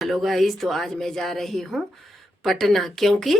Hello guys, तो आज मैं जा रही हूँ पटना, क्योंकि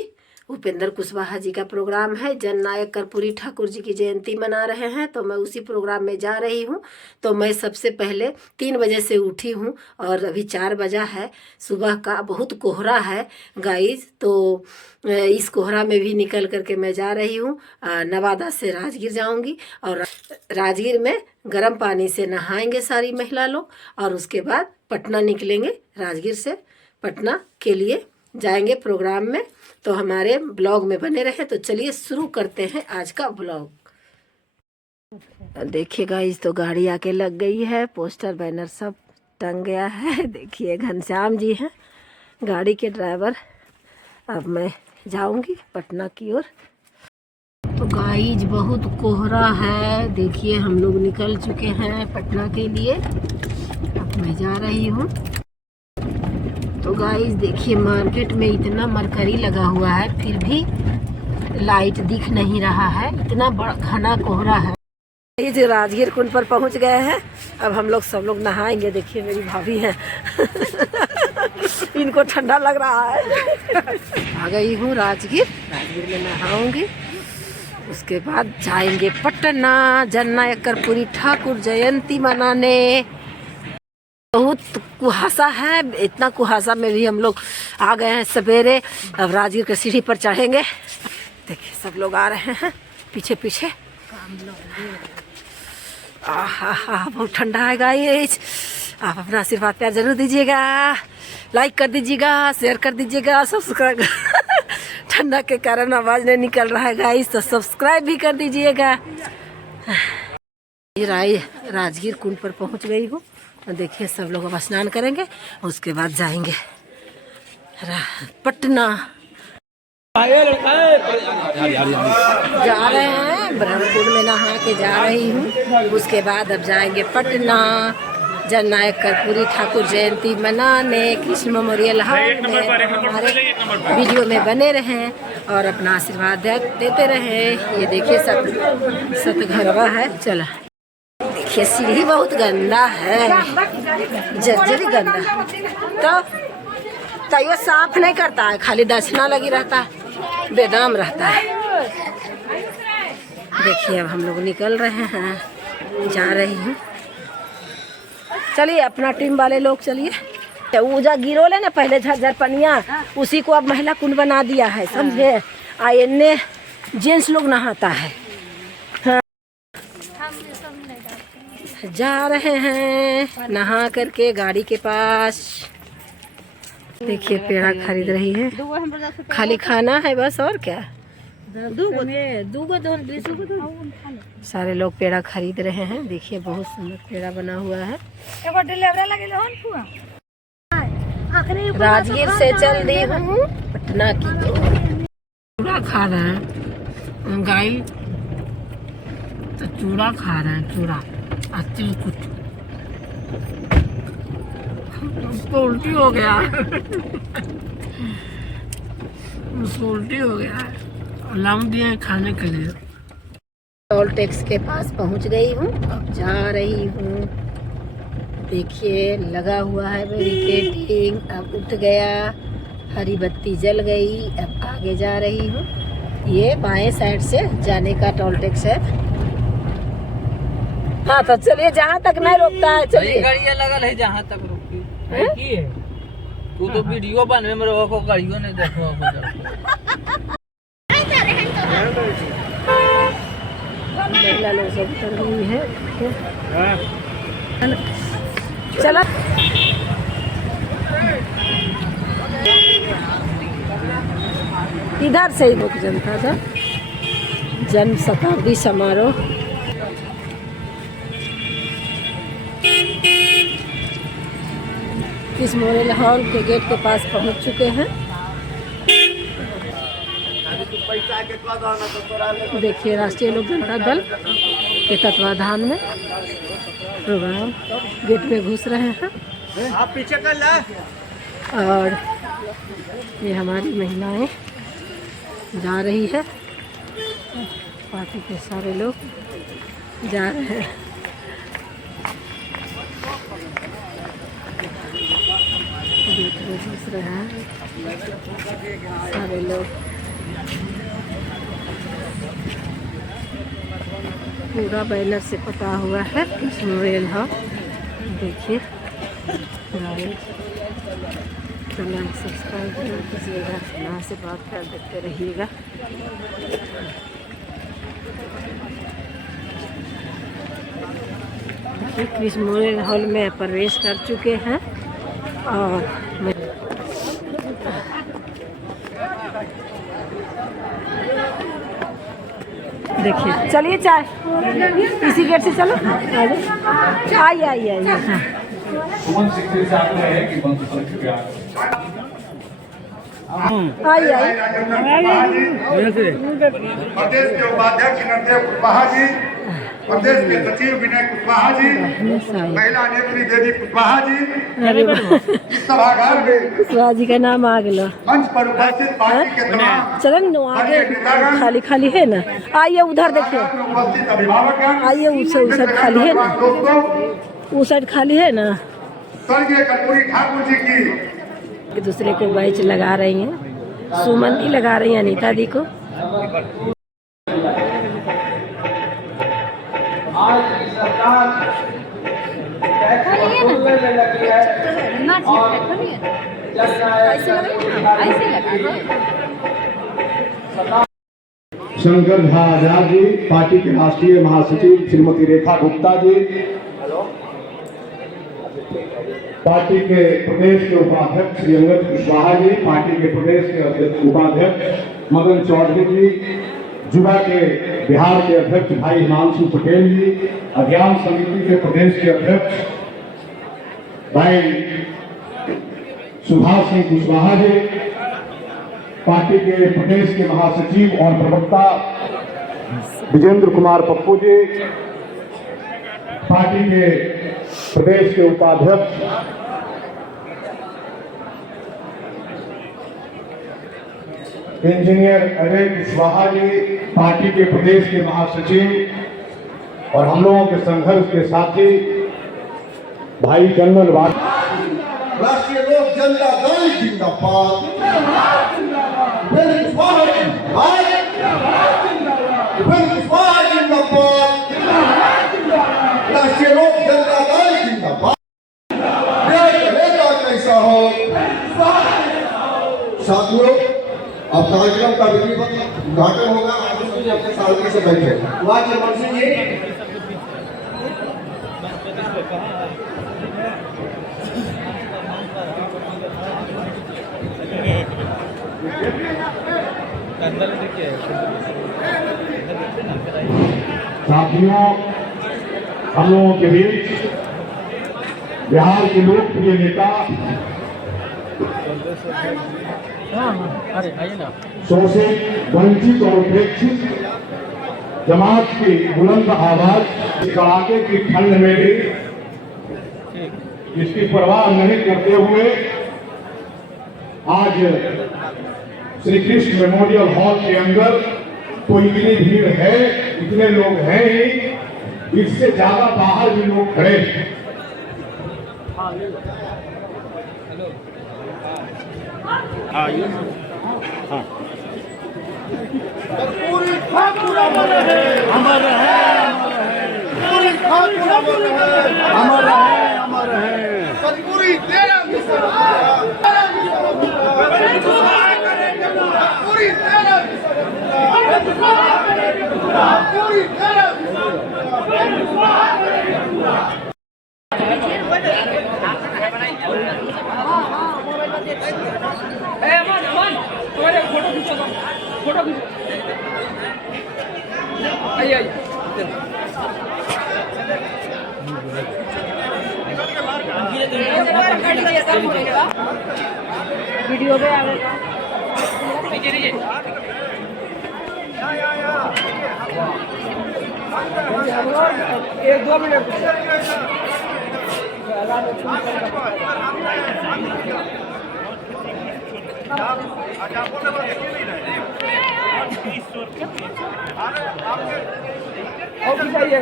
उपेंद्र कुशवाहा जी का प्रोग्राम है। जननायक कर्पूरी ठाकुर जी की जयंती मना रहे हैं, तो मैं उसी प्रोग्राम में जा रही हूँ। तो मैं सबसे पहले 3 बजे से उठी हूँ और अभी 4 बजा है सुबह का। बहुत कोहरा है गाइस, तो इस कोहरा में भी निकल करके मैं जा रही हूँ। नवादा से राजगीर जाऊँगी और राजगीर में गर्म पानी से नहाएंगे सारी महिला लोग, और उसके बाद पटना निकलेंगे। राजगीर से पटना के लिए जाएंगे प्रोग्राम में। तो हमारे ब्लॉग में बने रहे। तो चलिए शुरू करते हैं आज का ब्लॉग। देखिएगा, इस तो गाड़ी आके लग गई है, पोस्टर बैनर सब टंग गया है। देखिए घनश्याम जी हैं गाड़ी के ड्राइवर। अब मैं जाऊंगी पटना की ओर। तो गाइज बहुत कोहरा है, देखिए हम लोग निकल चुके हैं पटना के लिए। अब मैं जा रही हूँ। तो गाइस देखिए, मार्केट में इतना मरकरी लगा हुआ है, फिर भी लाइट दिख नहीं रहा है, इतना बड़ा घना कोहरा है। ये जो राजगीर कुंड पर पहुंच गए हैं। अब हम लोग सब लोग नहाएंगे। देखिए मेरी भाभी हैं इनको ठंडा लग रहा है। आ गई हूँ राजगीर में नहाऊंगी, उसके बाद जाएंगे पटना जननायक कर्पूरी ठाकुर जयंती मनाने। बहुत कुहासा है, इतना कुहासा में भी हम लोग आ गए हैं सवेरे। अब राजगीर के सीढ़ी पर चढ़ेंगे। देखिए सब लोग आ रहे हैं पीछे पीछे। बहुत ठंडा है गाइस। आप अपना आशीर्वाद प्यार जरूर दीजिएगा, लाइक कर दीजिएगा, शेयर कर दीजिएगा, सब्सक्राइब ठंडा के कारण आवाज नहीं निकल रहा है गाइस, तो सब्सक्राइब भी कर दीजिएगा। राजगीर कुंड पर पहुंच गई हूँ। देखिए सब लोग अब स्नान करेंगे, उसके बाद जाएंगे पटना। जा रहे हैं ब्रह्मपुर में नहा के जा रही हूँ। उसके बाद अब जाएंगे पटना जननायक कर्पूरी ठाकुर जयंती मनाने। कृष्ण मेमोरियल हॉल में हमारे वीडियो में बने रहें और अपना आशीर्वाद देते रहें। ये देखिए सतघरवा है। चला देखिए सीढ़ी बहुत गंदा है, जर्जरी गंदा। तो ये साफ नहीं करता है, खाली दक्षिणा लगी रहता है, बेदाम रहता है। देखिए अब हम लोग निकल रहे हैं, जा रही हूँ। चलिए अपना टीम वाले लोग चलिए। तो ऊजा गिरो ले ना पहले झरझर पनिया, उसी को अब महिला कुंड बना दिया है, समझे। इन्ने जेंट्स लोग नहाता है। जा रहे हैं नहा करके गाड़ी के पास। देखिए पेड़ा खरीद रही है, खाली खाना है बस, और क्या। सारे लोग पेड़ा खरीद रहे हैं। देखिए बहुत सुंदर पेड़ा बना हुआ है। राजगीर से चल दी हूँ पटना की ओर। चूड़ा खा रहे हैं गाय, तो चूड़ा खा रहे हैं, चूड़ा कुछ उसको उल्टी हो गया उसको उल्टी हो गया है, लाऊं दिया है खाने के लिए। टोल टैक्स के पास पहुंच गई हूँ, अब जा रही हूँ। देखिए लगा हुआ है बैरिकेडिंग, अब उठ गया, हरी बत्ती जल गई। अब आगे जा रही हूँ। ये बाएं साइड से जाने का टोल टैक्स है। हाँ तो चलिए, जहाँ तक नहीं रोकता है चलिए। गाड़ियाँ लगल है जहाँ तक रोकती है। तू तो वीडियो बनवे में रहो को गाड़ियों नहीं देखो। महिला लोग सब उतर रही है। चला इधर से ही रुक जनता था। जन्म शताब्दी समारोह इस मेमोरियल हॉल के गेट के पास पहुंच चुके हैं। देखिए राष्ट्रीय लोक जनता दल के तत्वाधान में प्रोग्राम गेट में घुस रहे हैं। आप पीछे कर ला। और ये हमारी महिलाएं जा रही है, पार्टी के सारे लोग जा रहे हैं। गेट में घुस रहे हैं सारे लोग। पूरा बैनर से पता हुआ है कृष्ण रेल है। देखिए तो लाइक सब्सक्राइब जरूर कीजिएगा, यहाँ से बात कर देखते रहिएगा। कृष्ण रेल हॉल में प्रवेश कर चुके हैं और देखिए चलिए चाय इसी गेट से चलो आइए आइए आइए। हाँ आइए आइए। प्रदेश के उपाध्यक्ष नरदेव कुशवाहा जी, प्रदेश के सचिव विनय कुशवाहा जी, महिला नेत्री देवी कुशवाहा जी, इस सभागार में कुशवाहा जी का नाम आ गया। मंच पर उपस्थित पार्टी के तमाम चलन आगे खाली खाली है ना, आइए उधर देखिए, उपस्थित अभिभावक, आइए उस साइड खाली है ना, वो साइड खाली है ना। स्वर्गीय कर्पूरी ठाकुर जी की एक दूसरे को बैच लगा रही हैं, सुमन दी लगा रही हैं अनीता दी को। आज की सरकार शंकर झा आजाद जी, पार्टी के राष्ट्रीय महासचिव श्रीमती रेखा गुप्ता जी, पार्टी के प्रदेश के उपाध्यक्ष श्री अंगद कुशवाहा जी, पार्टी के प्रदेश के उपाध्यक्ष मदन चौधरी जी, युवा के बिहार के अध्यक्ष भाई हिमांशु पटेल जी, अभियान समिति के प्रदेश के अध्यक्ष भाई सुभाष सिंह कुशवाहा जी, पार्टी के प्रदेश के महासचिव और प्रवक्ता विजेंद्र कुमार पप्पू जी, पार्टी के प्रदेश के उपाध्यक्ष इंजीनियर अजय कुशवाहा जी, पार्टी के प्रदेश के महासचिव और हम लोगों के संघर्ष के साथी भाई जनरल राष्ट्रीय लोक जनता दल जिंदाबाद, उपेंद्र कुशवाहा जिंदाबाद, राष्ट्रीय लोक जनता दल जिंदाबाद। नेता कैसा हो साथियों, अब कार्यक्रम का विधिवत उद्घाटन होगा। आप अपने साथी से बैठे जी। साथियों, हम लोगों के बीच बिहार के लोकप्रिय नेता शोषित, वंचित और उपेक्षित जमात की बुलंद आवाज कड़ाके की ठंड में भी इसकी परवाह नहीं करते हुए आज श्री कृष्ण मेमोरियल हॉल के अंदर तो इतनी भीड़ है, इतने लोग हैं ही, इससे ज्यादा बाहर भी लोग खड़े हैं। पूरी ठाकुर अमर है, अमर है, पूरी ठाकुर अमर है, अमर है, अमर है। सतपुरी तेरा मिशन, पूरी तेरा पूरी तेरा फोटो आइए वीडियो पे आ गए एक दो मिनट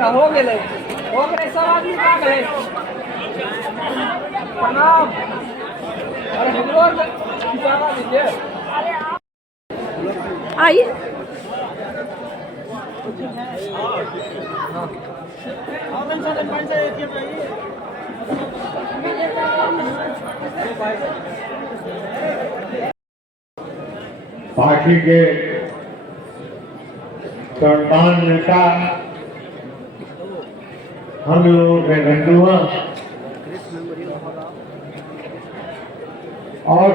हो गए सब आदमी का गए प्रणाम। आइए। पार्टी के संतान नेता हम लोगों के बंधुआ और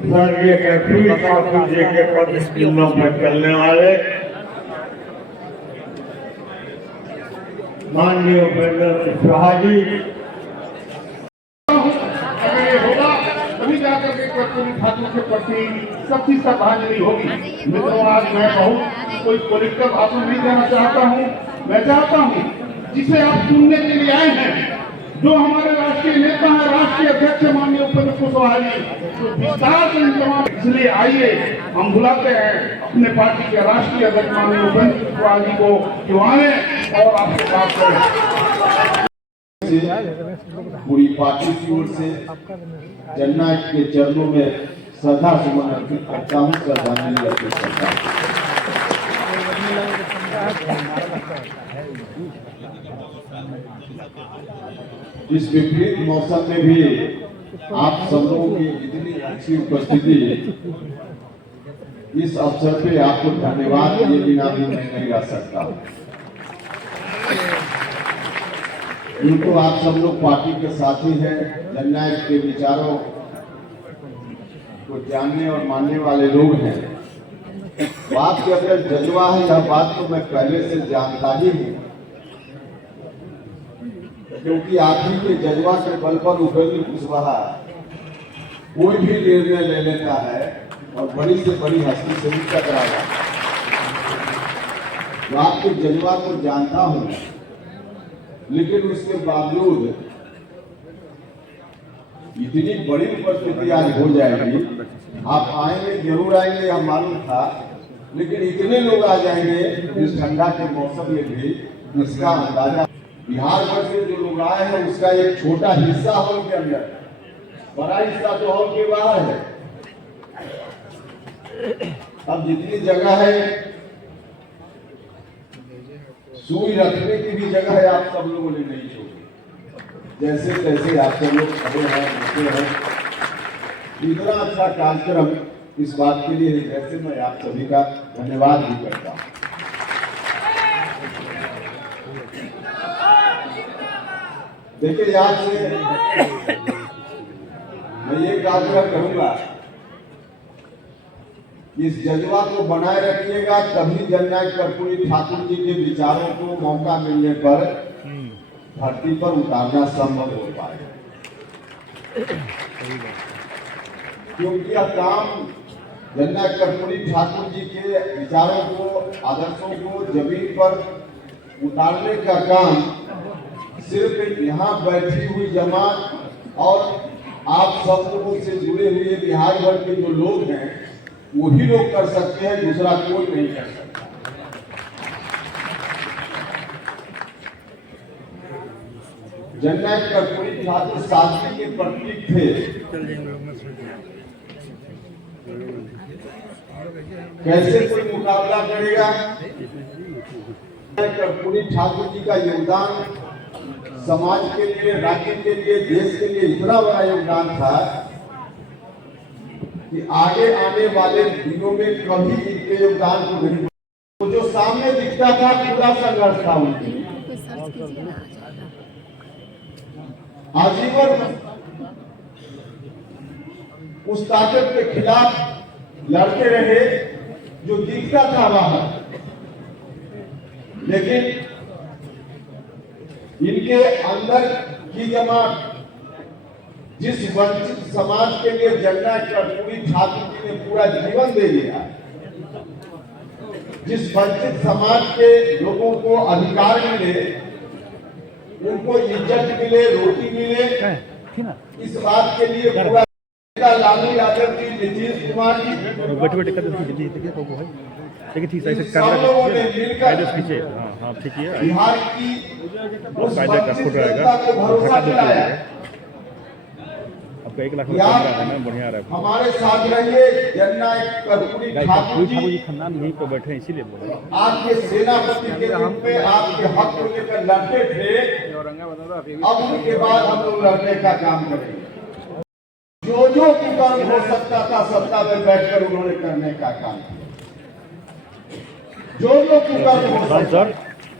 स्वर्गीय कर्पूरी ठाकुर जी के पद चिन्हों पर चलने वाले माननीय उपेंद्र कुशवाहा जी, अगर ये होगा तभी जाकर के कर्पूरी ठाकुर के प्रति सबकी श्रद्धांजलि होगी। मित्रों, आज मैं बहुत कोई पॉलिटिकल भाषण नहीं देना चाहता हूँ। मैं चाहता हूँ जिसे आप सुनने के लिए आए हैं, जो हमारे राष्ट्रीय नेता है, राष्ट्रीय अध्यक्ष माननीय उपेंद्र कुशवाहा जी, तो विस्तार से इंतजाम, इसलिए आइए हम बुलाते हैं अपने पार्टी के राष्ट्रीय अध्यक्ष माननीय उपेंद्र कुशवाहा जी को, जो आए और आपसे बात करें। पूरी पार्टी की ओर से जननायक के चरणों में श्रद्धा सुमन अर्पित करता हूँ, श्रद्धांजलि अर्पित करता हूँ। इस विपरीत मौसम में भी आप सब लोगों की इतनी अच्छी उपस्थिति, इस अवसर पे आपको धन्यवाद दिए बिना भी मैं नहीं रह सकता। उनको आप सब लोग पार्टी के साथी हैं, जननायक के विचारों को जानने और मानने वाले लोग हैं। बात के अंदर जज्बा है, यह बात तो मैं पहले से जानता ही हूँ, क्योंकि आप ही के जज्बा के बल पर उपेंद्र कुशवाहा कोई भी निर्णय ले लेता है और बड़ी से बड़ी हस्ती से भी टकराता है। तो आपके जज्बा को जानता हूँ, लेकिन उसके बावजूद इतनी बड़ी उपस्थिति आज हो जाएगी। आप आएंगे, जरूर आएंगे, यह मालूम था, लेकिन इतने लोग आ जाएंगे इस ठंडा के मौसम में भी, इसका अंदाजा बिहार भर से जो लोग आए हैं उसका एक छोटा हिस्सा हॉल के अंदर, बड़ा हिस्सा तो हॉल के बाहर है। अब जितनी जगह है, सुई रखने की भी जगह है, आप सब लोगों ने नहीं छोड़ी। जैसे तैसे आप सब लोग खड़े हैं, बैठे हैं। इतना अच्छा कार्यक्रम इस बात के लिए है, जैसे मैं आप सभी का धन्यवाद भी करता हूँ। देखिए, आज से मैं ये आग्रह करूंगा, इस जज्बा को बनाए रखिएगा, तभी जननायक कर्पूरी ठाकुर जी के विचारों को मौका मिलने पर धरती पर उतारना संभव हो पाएगा। क्योंकि यह काम जननायक कर्पूरी ठाकुर जी के विचारों को, आदर्शों को जमीन पर उतारने का काम सिर्फ यहाँ बैठी हुई जमात और आप सब लोगों से जुड़े हुए बिहार भर के जो लोग हैं वही लोग कर सकते हैं, दूसरा कोई नहीं कर सकता। जननायक कर्पूरी ठाकुर सादगी के प्रतीक थे। कैसे कोई मुकाबला करेगा? कर्पूरी ठाकुर जी का योगदान समाज के लिए, राज्य के लिए, देश के लिए इतना बड़ा योगदान था कि आगे आने वाले दिनों में कभी इनके योगदान को नहीं, तो जो सामने दिखता था पूरा संघर्ष था उनकी। आजीवन उस ताकत के खिलाफ लड़ते रहे जो दिखता था बाहर, लेकिन इनके अंदर की जमात, जिस वंचित समाज के लिए जननायक कर्पूरी ठाकुर जी ने पूरा जीवन दे दिया, जिस वंचित समाज के लोगों को अधिकार मिले, उनको इज्जत मिले, रोटी मिले, इस बात के लिए पूरा लालू यादव जी, नीतीश कुमार जी, सब लोगों ने मिलकर हाँ ठीक है। बिहार की उस कायदे का वंचित फुट रहेगा, जनता को भरोसा दिलाया आपका 1 लाख कि रुपया आप है ना, बढ़िया रहा। हमारे साथ रहिए। जननायक कर्पूरी ठाकुर जी खानदान यहीं पर बैठे हैं, इसीलिए बोल रहे हैं। आपके सेनापति के रूप में आपके हक को लेकर लड़ते थे, अब उनके बाद हम लोग लड़ने का काम करेंगे। जो कुकर्म हो सकता था सत्ता में बैठकर उन्होंने करने का काम किया। जो कुकर्म हो सकता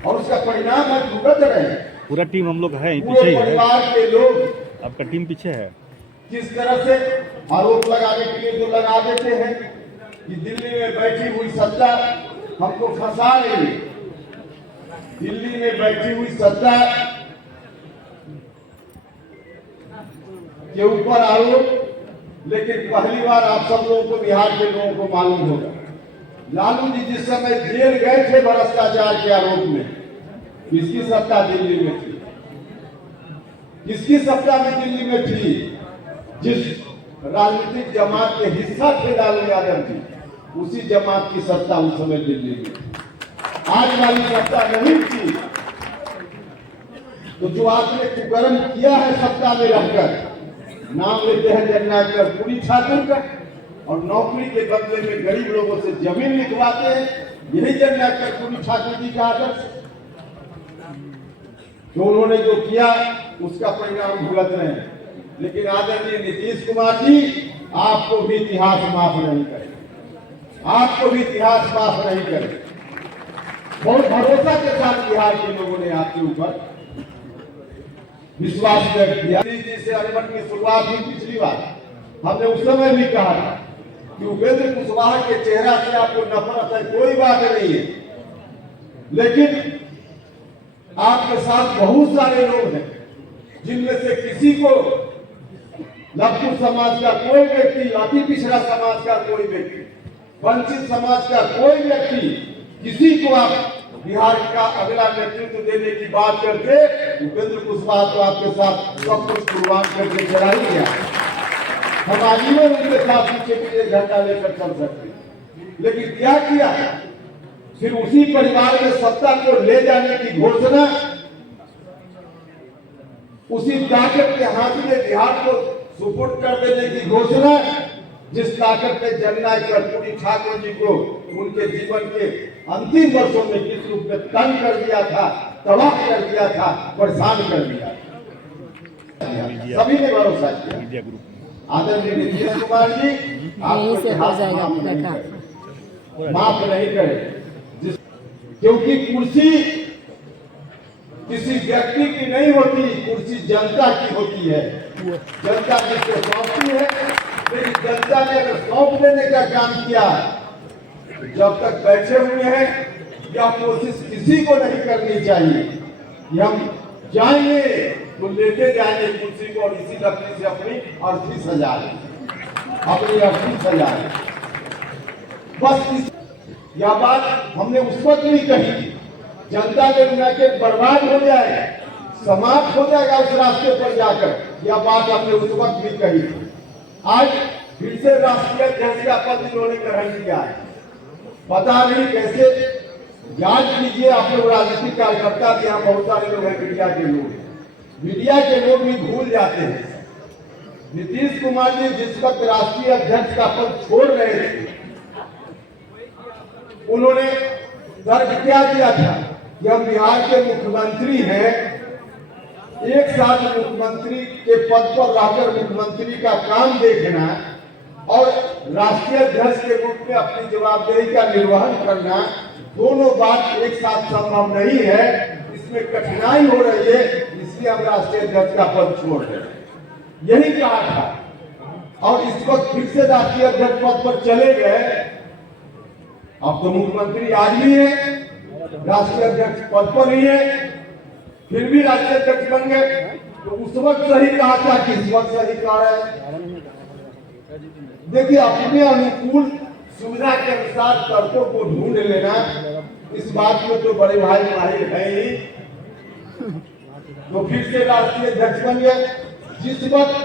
और उसका परिणाम हम भुगत रहे हैं। पूरा टीम हम लोग है, पूरे पीछे ही है। परिवार के लोग आपका टीम पीछे है। किस तरह से आरोप लगाने के लिए जो लगा देते हैं कि दिल्ली में बैठी हुई सत्ता हमको फंसा रही है। दिल्ली में बैठी हुई सत्ता के ऊपर आरोप, लेकिन पहली बार आप सब लोगों को, बिहार के लोगों को मालूम होगा, लालू जी जिस समय जेल गए थे भ्रष्टाचार के आरोप में, किसकी सत्ता दिल्ली में थी? किसकी सत्ता में दिल्ली में थी? जिस राजनीतिक जमात के हिस्सा थे लालू यादव जी, उसी जमात की सत्ता उस समय दिल्ली में। आज वाली सत्ता नहीं थी। तो जो आपने कुकर्म किया है सत्ता में रहकर, नाम लेते हैं जननायक कर्पूरी ठाकुर का, और नौकरी के बदले में गरीब लोगों से जमीन लिखवाते हैं, यही जननायक कर्पूरी ठाकुर जी का आदर्श। तो उन्होंने जो किया उसका परिणाम भुगत रहे हैं। लेकिन आदरणीय नीतीश कुमार जी, आपको भी इतिहास माफ नहीं करेगा। आपको भी इतिहास माफ नहीं करेगा। बहुत भरोसा के साथ बिहार के लोगों ने आपके ऊपर विश्वास व्यक्त किया। जी से अनबन की शुरुआत हुई पिछली बार, हमने उस समय भी कहा था कि उपेंद्र कुशवाहा के चेहरा से आपको नफरत है, कोई बात नहीं है, लेकिन आपके साथ बहुत सारे लोग हैं जिनमें से किसी को, लखनऊ समाज का कोई व्यक्ति, अति पिछड़ा समाज का कोई व्यक्ति, वंचित समाज का कोई व्यक्ति, किसी को आप बिहार का अगला नेतृत्व देने की बात करते, उपेंद्र कुशवाहा तो आपके साथ सब कुछ कुर्बान करके चला ही गया। हम आजीवन उनके साथ पीछे पीछे झंडा लेकर चल सकते, लेकिन क्या किया? फिर उसी परिवार में सत्ता को ले जाने की घोषणा, उसी ताकत के हाथ में बिहार को सुपुर्द कर देने की घोषणा, जिस ताकत ने जननायक कर्पूरी ठाकुर जी को उनके जीवन के अंतिम वर्षों में किस रूप में तंग कर दिया था, तबाह कर दिया था, परेशान कर दिया था। सभी ने भरोसा किया। आदरणीय नीतीश कुमार जी, यहीं से हो जाएगा पूरा काम। माफ नहीं करे, क्योंकि कुर्सी किसी व्यक्ति की नहीं होती, कुर्सी जनता की होती है। जनता जिसको सौंपती है, लेकिन जनता ने अगर सौंप देने का काम किया, जब तक बैठे हुए हैं, यह कोशिश किसी को नहीं करनी चाहिए कि हम जाएंगे तो लेते जाएंगे कुर्सी को और इसी लकड़ी से अपनी अर्थी सजा लें, अपनी अर्थी सजा लें। बस यह बात हमने उस वक्त भी कही थी। जनता के बिना के बर्बाद हो जाए, समाप्त हो जाएगा उस रास्ते पर जाकर, यह बात हमने उस वक्त भी कही थी। आज फिर से राष्ट्रीय अध्यक्ष का पद इन्होंने ग्रहण किया है। पता नहीं कैसे, जांच कीजिए। आप लोग राजनीतिक कार्यकर्ता भी, यहाँ बहुत सारे लोग हैं, मीडिया के लोग भी भूल जाते हैं। नीतीश कुमार जी जिस वक्त राष्ट्रीय अध्यक्ष का पद छोड़ रहे थे, उन्होंने तर्क क्या दिया था कि हम बिहार के मुख्यमंत्री हैं, एक साथ मुख्यमंत्री के पद पर रहकर मुख्यमंत्री का काम देखना और राष्ट्रीय अध्यक्ष के रूप में अपनी जवाबदेही का निर्वहन करना, दोनों बात एक साथ संभव नहीं है। इसमें कठिनाई हो रही है, इसलिए हम राष्ट्रीय अध्यक्ष का पद छोड़ रहे हैं, यही कहा था। और इस वक्त फिर से राष्ट्रीय अध्यक्ष पद पर चले गए। अब तो मुख्यमंत्री आज भी है, राष्ट्रीय अध्यक्ष पद पर ही है, फिर भी राष्ट्रीय अध्यक्ष बन गए। तो उस वक्त सही कहा था कि इस वक्त सही कहा है। देखिए, अपने अनुकूल सुविधा के अनुसार तर्कों को ढूंढ लेना, इस बात में तो बड़े भाई माहिर है ही। तो फिर से राष्ट्रीय अध्यक्ष बन गए। जिस वक्त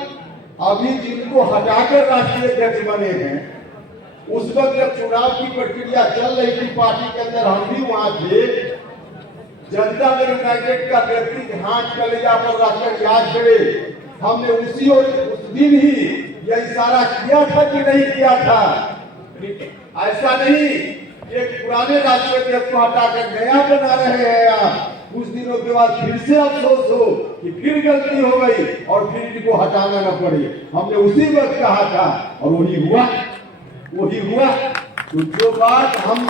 अभी जिनको हटाकर राष्ट्रीय अध्यक्ष बने हैं, उस वक्त जब चुनाव की प्रक्रिया चल रही थी पार्टी के अंदर, हम भी वहां थे, जनता दल यूनाइटेड का व्यक्ति हाथ कलेजा पर रखकर याद करे, हमने उस दिन ही यह इशारा किया था कि नहीं किया था। ऐसा नहीं एक पुराने राष्ट्रीय अध्यक्ष को हटाकर नया बना रहे हैं आप। कुछ दिनों के बाद फिर से अफसोस हो कि फिर गलती हो गई और फिर इनको हटाना न पड़े। हमने उसी वक्त कहा था और वही हुआ। तो जो बात हम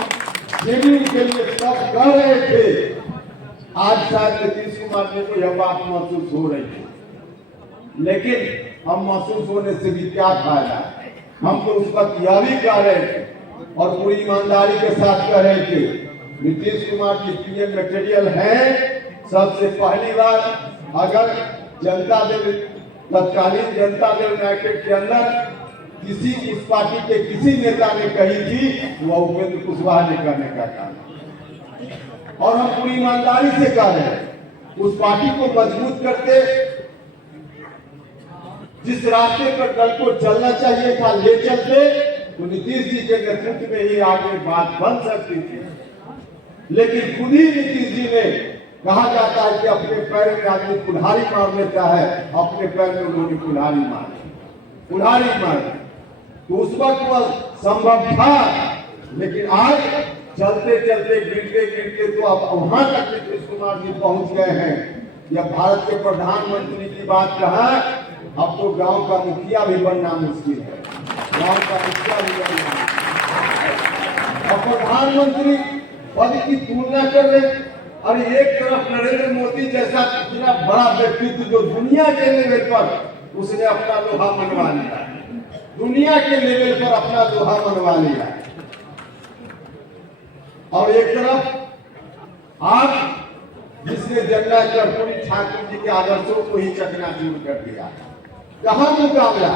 शेड्यूल के लिए सब कर रहे थे, आज शायद नीतीश कुमार जी को यह बात महसूस हो रही थी, लेकिन हम महसूस होने से भी क्या फायदा। हम तो उस वक्त यह भी कह रहे थे और पूरी ईमानदारी के साथ कह रहे थे, नीतीश कुमार जी पीएम मटेरियल है। सबसे पहली बार अगर तत्कालीन जनता दल यूनाइटेड के अंदर किसी उस पार्टी के किसी नेता ने कही थी, वह उपेंद्र कुशवाहा ने करने का काम। और हम पूरी ईमानदारी से कह रहे हैं, उस पार्टी को मजबूत करते जिस रास्ते पर दल को चलना चाहिए था ले चलते, तो नीतीश जी के नेतृत्व में ही आगे बात बन सकती थी। लेकिन खुद ही नीतीश जी ने कहा जाता है कि अपने पैर में आदमी कुल्हाड़ी मार लेता है, अपने पैर में उन्होंने कुल्हाड़ी मारी। तो उस वक्त वह संभव था, लेकिन आज चलते चलते गिरते तो अब वहां तक नीतीश कुमार जी पहुंच गए हैं। यह भारत के प्रधानमंत्री की बात कहा, अब तो गांव का मुखिया भी बनना मुश्किल है। गांव का मुखिया भी बनना, और प्रधानमंत्री पद की तुलना कर रहे। और एक तरफ नरेंद्र मोदी जैसा इतना बड़ा व्यक्तित्व जो दुनिया के लेवल पर उसने अपना लोहा मनवा लिया, दुनिया के लेवल पर अपना लोहा मनवा लिया। और एक तरफ आप जिसने जनता कर्पूरी ठाकुर जी के आदर्शों को ही चकनाचूर कर दिया। कहां मुकाबला?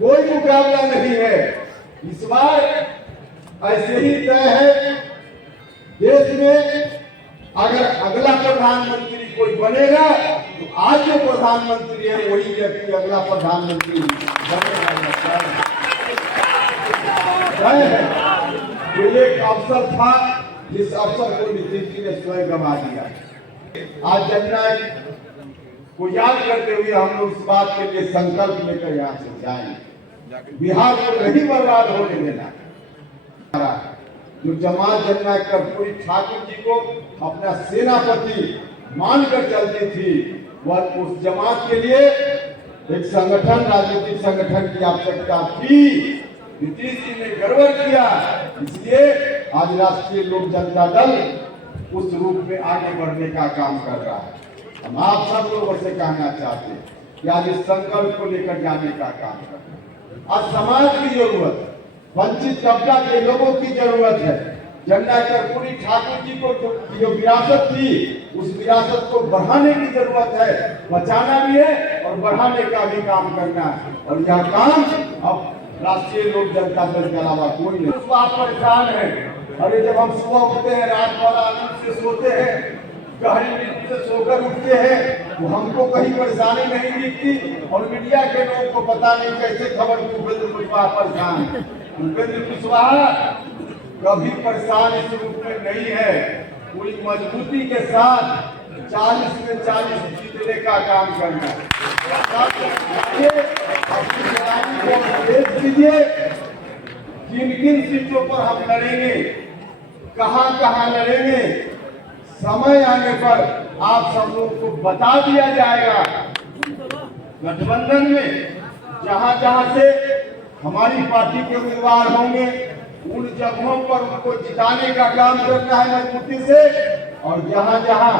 कोई मुकाबला नहीं है। इस बार ऐसे ही तय है, देश में अगर अगला प्रधानमंत्री कोई बनेगा तो आज जो प्रधानमंत्री है वही व्यक्ति अगला प्रधानमंत्री बनेगा। ये एक अवसर था, जिस अवसर को नीतीश जी ने स्वयं गंवा दिया। आज जननायक को याद करते हुए हम लोग इस बात के लिए संकल्प लेकर यहाँ से जाएंगे, बिहार को नहीं बर्बाद होने देना। जो जमात जननायक कर्पूरी ठाकुर जी को अपना सेनापति मानकर चलती थी, वह उस जमात के लिए एक संगठन, राजनीतिक संगठन की आवश्यकता थी। नीतीश जी ने गड़बड़ किया, इसलिए आज राष्ट्रीय लोक जनता दल उस रूप में आगे बढ़ने का काम कर रहा है। हम आप सब लोगों से कहना चाहते हैं कि आज इस संकल्प को लेकर जाने का काम करना। आज समाज की जरूरत, वंचित तबका के लोगों की जरूरत है। जननायक कर्पूरी ठाकुर जी को जो विरासत थी, उस विरासत को बढ़ाने की जरूरत है, बचाना भी है और बढ़ाने का भी काम करना है। और यह काम अब राष्ट्रीय लोक जनता दल के अलावा कोई नहीं। उसको आप परेशान है। अरे जब हम सुबह उठते हैं, रात भर आनंद से सोते हैं, गहरी नींद से सोकर उठते हैं, तो हमको कहीं परेशानी नहीं दिखती। और मीडिया के लोगों को पता नहीं कैसे खबर कि उपेंद्र कुशवाहा परेशान है। उपेंद्र कुशवाहा कभी परेशान इस रूप में नहीं है। पूरी मजबूती के साथ 40 में 40 जीतने का काम करना है। किन किन सीटों पर हम लड़ेंगे, कहां लड़ेंगे, समय आने पर आप सब लोग को बता दिया जाएगा। गठबंधन में जहां से हमारी पार्टी के उम्मीदवार होंगे, उन जगहों पर उनको जिताने का काम करना है मजबूती से। और जहां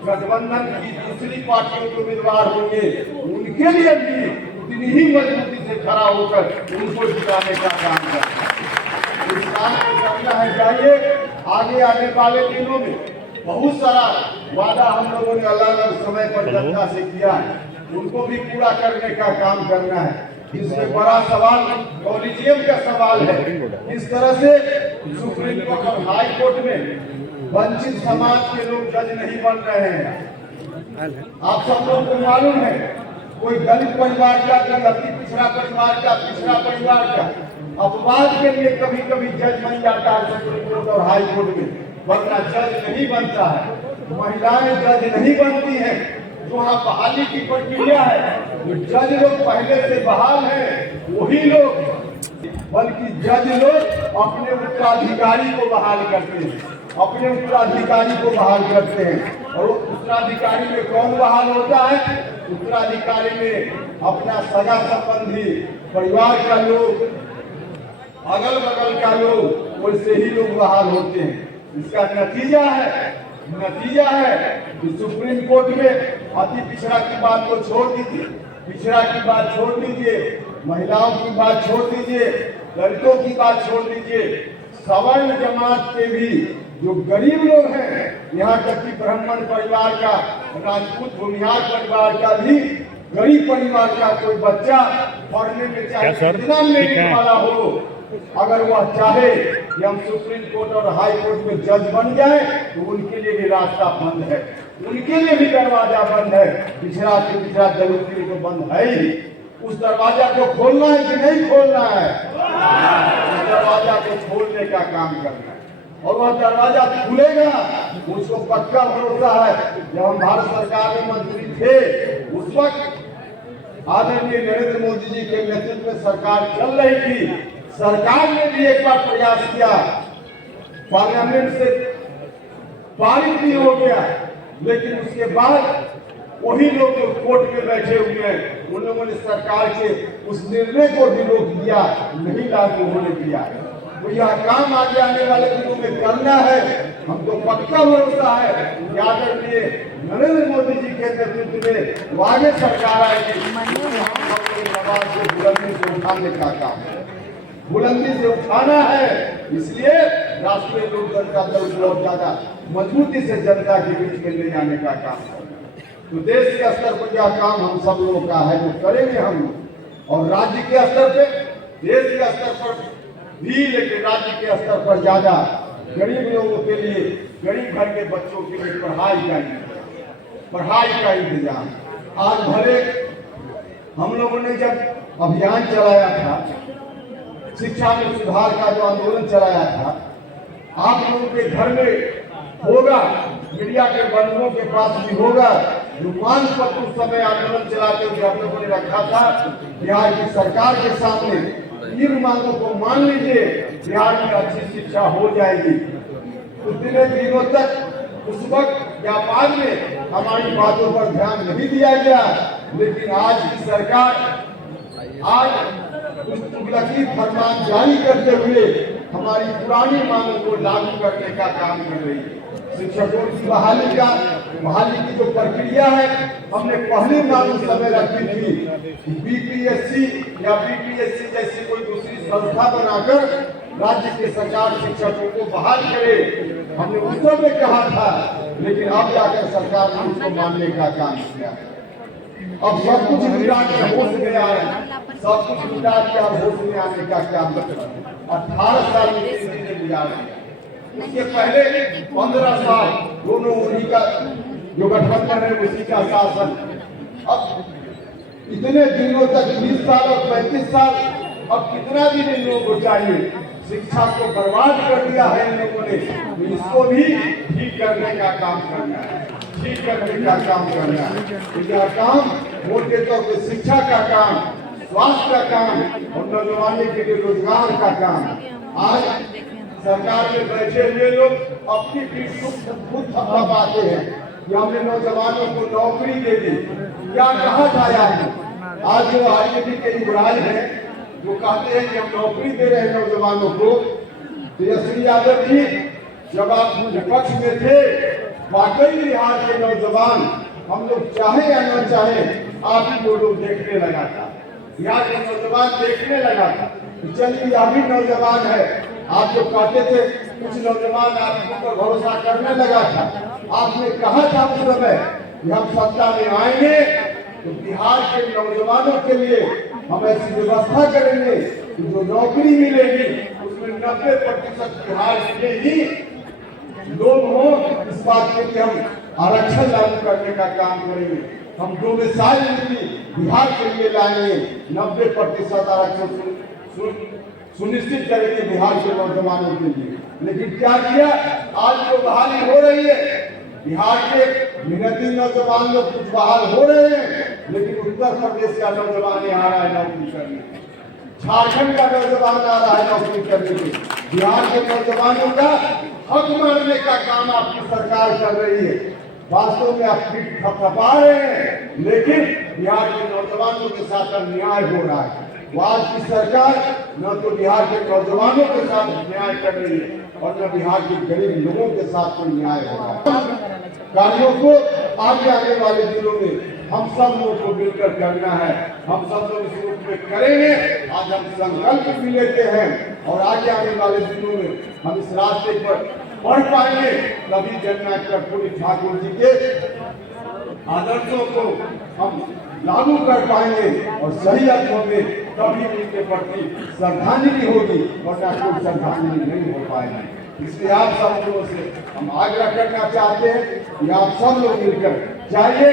गठबंधन की दूसरी पार्टियों के उम्मीदवार होंगे, उनके लिए भी उतनी ही मजबूती से खड़ा होकर उनको जिताने का काम करना है। इस काम को करना है। चाहिए आगे आने वाले दिनों में बहुत सारा वादा हम लोगों ने अलग अलग समय पर जनता से किया है, उनको भी पूरा करने का काम करना है। इसमें बड़ा सवाल कॉलेजियम का सवाल है। इस तरह से सुप्रीम कोर्ट और हाई कोर्ट में वंचित समाज के लोग जज नहीं बन रहे हैं। आप सब लोगों को मालूम है, कोई दलित परिवार का, कोई अति पिछड़ा परिवार का, पिछड़ा परिवार का अपवाद के लिए कभी कभी जज बन जाता है सुप्रीम कोर्ट और हाई कोर्ट में, वरना जज नहीं बनता है। महिलाएं जज नहीं बनती हैं। वहाँ बहाली की प्रक्रिया है, जो जज लोग पहले से बहाल हैं वही लोग, बल्कि जज लोग अपने उत्तराधिकारी को बहाल करते हैं, अपने उत्तराधिकारी को बहाल करते हैं। और उत्तराधिकारी में कौन बहाल होता है? उत्तराधिकारी में अपना सगा संबंधी, परिवार का लोग, अगल बगल का लोग, वैसे ही लोग बहाल होते हैं। इसका नतीजा है कि सुप्रीम कोर्ट में अति पिछड़ा की बात को छोड़ दीजिए, पिछड़ा की बात छोड़ दीजिए, महिलाओं की बात छोड़ दीजिए, दलितों की बात छोड़ दीजिए, सवर्ण जमात के भी जो गरीब लोग हैं, यहाँ तक कि ब्राह्मण परिवार का, राजपूत भूमिहार परिवार का भी, गरीब परिवार का कोई बच्चा पढ़ने में चाहे कितना मेरिट वाला हो, अगर वह चाहे कि हम सुप्रीम कोर्ट और हाई कोर्ट में जज बन जाए तो उनके लिए भी रास्ता बंद है, उनके लिए भी दरवाजा बंद है। पिछड़ा से पिछड़ा दलित के लिए तो बंद है ही। उस दरवाजा को खोलना है कि नहीं खोलना है? उस दरवाजा को खोलने का काम करना है, और वह दरवाजा खुलेगा, उसको पक्का भरोसा है। जब हम भारत सरकार में मंत्री थे उस वक्त आदरणीय नरेंद्र मोदी जी के नेतृत्व में सरकार चल रही थी। सरकार ने भी एक बार प्रयास किया, पार्लियामेंट से पारित भी हो गया, लेकिन उसके बाद वही लोग जो कोर्ट में बैठे हुए हैं उन लोगों ने सरकार के उस निर्णय को भी रोक दिया, नहीं लागू होने दिया। तो यह काम आगे आने वाले दिनों में करना है। हमको पक्का भरोसा है कि आदरणीय नरेंद्र मोदी जी के नेतृत्व में वो आगे सरकार आएगी। आवाज को बुलंदी से उठाने का काम है, बुलंदी से उठाना है। इसलिए राष्ट्रीय लोक जनता दल को और ज्यादा मजबूती से जनता के बीच में ले जाने का काम है। तो देश के स्तर पर यह काम हम सब लोगों का है, जो करेंगे हम लोग, और राज्य के स्तर पे, देश के स्तर पर भी, लेकिन राज्य के स्तर पर ज्यादा गरीब लोगों के लिए, गरीब घर के बच्चों के लिए पढ़ाई का इंतजाम। आज भले हम लोगों ने जब अभियान चलाया था, शिक्षा में सुधार का जो आंदोलन चलाया था, आप लोगों के घर में होगा, मीडिया के बंधुओं के पास भी होगा, जो मांग पर उस समय आंदोलन चलाते हुए हम लोगों ने रखा था बिहार की सरकार के सामने, इन मांगों को मान लीजिए, बिहार में अच्छी शिक्षा हो जाएगी। उतने दिनों तक उस वक्त या बाद में हमारी बातों पर ध्यान नहीं दिया गया, लेकिन आज की सरकार आज उस तुगलकी फरमान जारी करते हुए हमारी पुरानी मांगों को लागू करने का काम कर रही है। शिक्षकों की बहाली की जो प्रक्रिया है, हमने पहले मांग उस समय रखी थी कि बीपीएससी या बीपीएससी जैसी कोई दूसरी संस्था बनाकर राज्य के सरकार शिक्षकों को बहाल करे। हमने उस समय कहा था, लेकिन अब जाकर सरकार ने उसको मानने का काम किया। अब सब कुछ मिटा के होश में आ रहे हैं, सब कुछ मिटा के अब होश में आने का काम कर रहे हैं। 18 साल में लिया रहे हैं, उसके पहले 15 साल दोनों उन्हीं का जो गठबंधन है उसी का शासन। अब इतने दिनों तक 20 साल और 35 साल, अब कितना दिन इन लोगों को चाहिए? शिक्षा को बर्बाद कर दिया है इन लोगों ने, तो इसको भी ठीक करने का काम करना है, ठीक करने का काम करना है। तो यह काम मोटे तौर पर शिक्षा का काम, स्वास्थ्य का काम और नौजवानों के लिए रोजगार का काम। आज सरकार में बैठे हुए लोग अपनी पीठ को खुद थपथपाते हैं कि हमने नौजवानों को नौकरी दे दी। क्या कहा था यार? आज जो आरजेडी के युवराज हैं जो कहते हैं कि हम नौकरी दे रहे हैं नौजवानों को, तेजस्वी यादव जी जब आप विपक्ष में थे, वाकई बिहार के नौजवान, हम लोग चाहे या न चाहे, आप ही को लोग देखने लगा था, बिहार के नौजवान देखने लगा था। चलिए अभी नौजवान है, आप जो कहते थे कुछ नौजवान आपके ऊपर भरोसा करने लगा था। आपने कहा था उस समय कि हम सत्ता में आएंगे तो बिहार के नौजवानों के लिए हम ऐसी व्यवस्था करेंगे कि जो नौकरी मिलेगी उसमें 90% बिहार के ही लोग हों। इस बात के लिए हम आरक्षण लागू करने का काम करेंगे। हम 2 मिसाल बिहार के लिए लाएंगे, 90% आरक्षण सुनिश्चित करेंगे बिहार के नौजवानों के लिए। लेकिन क्या किया? आज जो बहाली हो रही है बिहार के मेहनती नौजवान लोग कुछ बाहर हो रहे हैं, लेकिन उत्तर प्रदेश का नौजवान यहाँ आ रहा है नौकरी करने, झारखंड का नौजवान आ रहा है नौकरी करने के। बिहार के नौजवानों का हक मारने का काम आपकी सरकार कर रही है। वास्तव में आप पीठ थपथपा रहे हैं, लेकिन बिहार के नौजवानों के साथ अन्याय हो रहा है। आज की सरकार न तो बिहार के नौजवानों के साथ न्याय कर रही है और न बिहार के गरीब लोगों के साथ कोई न्याय हो रहा है। कार्यों को आगे आने वाले दिनों में हम सब लोगों को मिलकर करना है। हम सब लोग इस रूप में करेंगे। आज हम संकल्प भी लेते हैं और आगे आने वाले दिनों में हम इस रास्ते पर बढ़ पाएंगे, तभी जननायक कर्पूरी ठाकुर जी के आदर्शों को हम लागू कर पाएंगे और सही अर्थों में तभी उनके प्रति श्रद्धांजलि होगी, वरना कोई श्रद्धांजलि नहीं हो पाएगी। इसलिए आप सब लोगों से हम आग्रह करना चाहते हैं कि आप सब लोग मिलकर जाइए,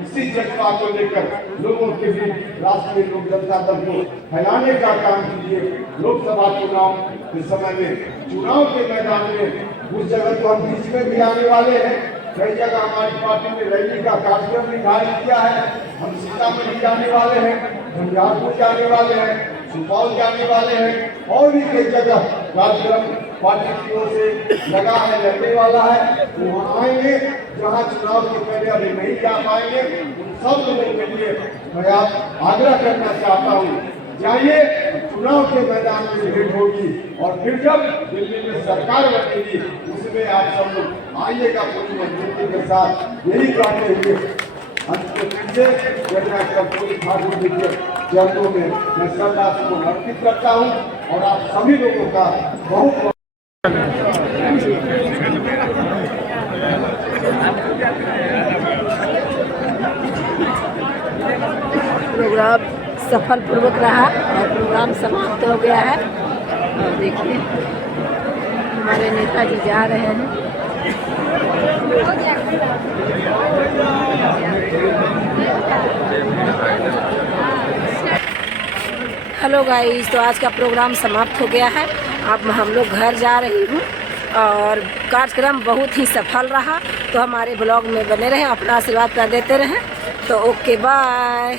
इसी जज्बा को लेकर लोगों के बीच राष्ट्रीय लोक जनता दल को फैलाने का काम कीजिए। लोकसभा चुनाव के समय में चुनाव के मैदान में उस जगह तो हम बीच में भी आने वाले हैं। कई जगह हमारी पार्टी ने रैली का कार्यक्रम निर्धारित किया है। हम सीतामढ़ी जाने वाले हैं, झंझारपुर जाने वाले हैं, सुपौल जाने वाले हैं और भी कई जगह कार्यक्रम पार्टी की ओर से लगा है, लगने वाला है। वहाँ आएंगे जहाँ चुनाव के पहले अभी नहीं जा पाएंगे, उन सब लोगों के लिए मैं आप आग्रह करना चाहता हूँ, जाइए, चुनाव के मैदान में भेंट होगी और फिर जब दिल्ली में सरकार बनेगी उसमें आप सब लोग आइएगा पूरी मजबूती के साथ। यही कहते हुए अंत में फिर से जननायक कर्पूरी ठाकुर जी के चरणों में मैं श्रद्धा को अर्पित करता हूँ और आप सभी लोगों का बहुत प्रोग्राम सफल पूर्वक रहा और प्रोग्राम समाप्त हो गया है। और देखिए हमारे नेताजी जा रहे हैं। हेलो गाइस, तो आज का प्रोग्राम समाप्त हो गया है। अब हम लोग घर जा रही हूँ और कार्यक्रम बहुत ही सफल रहा। तो हमारे ब्लॉग में बने रहें, अपना आशीर्वाद कर देते रहें। तो ओके, बाय।